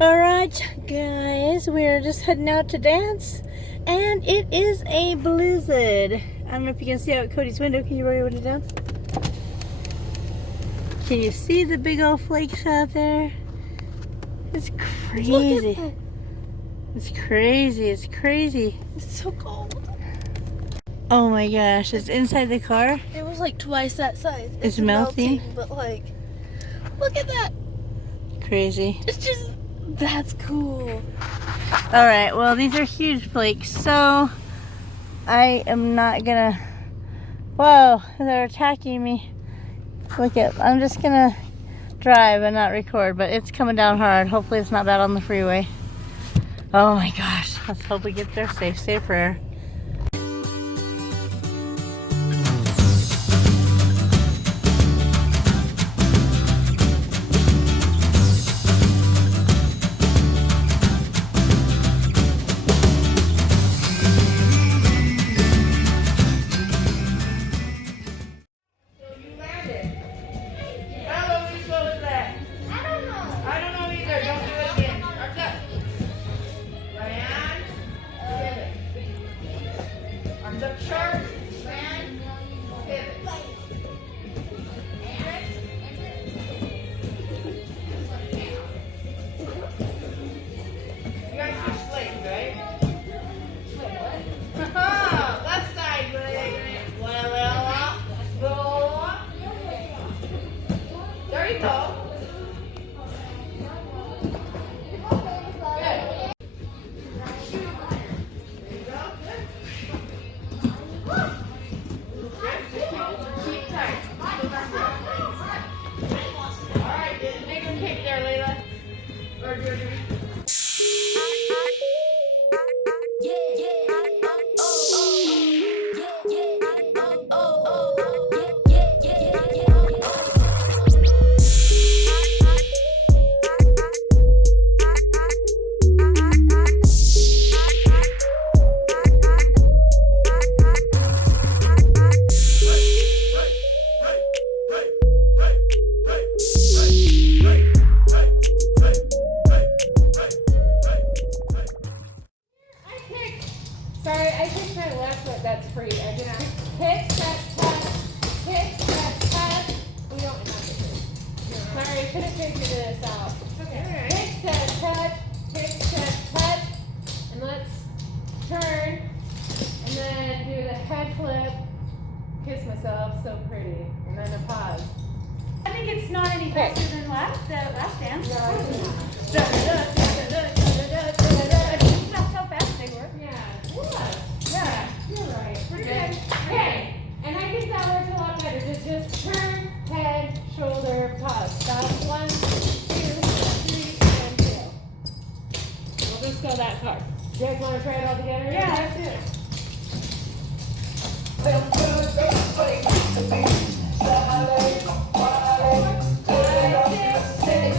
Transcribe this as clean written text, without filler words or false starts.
Alright guys, we're just heading out to dance and it is a blizzard. I don't know if you can see out Cody's window. Can you roll your window down? Can you see the big old flakes out there? It's crazy. It's crazy. It's crazy. It's so cold. Oh my gosh, it's inside the car. It was like twice that size. It's melting. But like, look at that. Crazy. It's just, that's cool. Alright, well these are huge flakes, so I am not gonna, whoa, they're attacking me. Look at, I'm just gonna drive and not record, but it's coming down hard. Hopefully it's not bad on the freeway. Oh my gosh, let's hope we get there safe. Say a prayer. So pretty, and then a pause. I think it's not any faster than the last dance. That's how fast they were. Yeah, it was. Yeah, you're right. Pretty good. Okay, and I think that works a lot better. Just turn, head, shoulder, pause. Stop. 1, 2, 3, and 2. We'll just go that far. You guys want to try it all together? Yeah, let's do it. Five, 6, 7,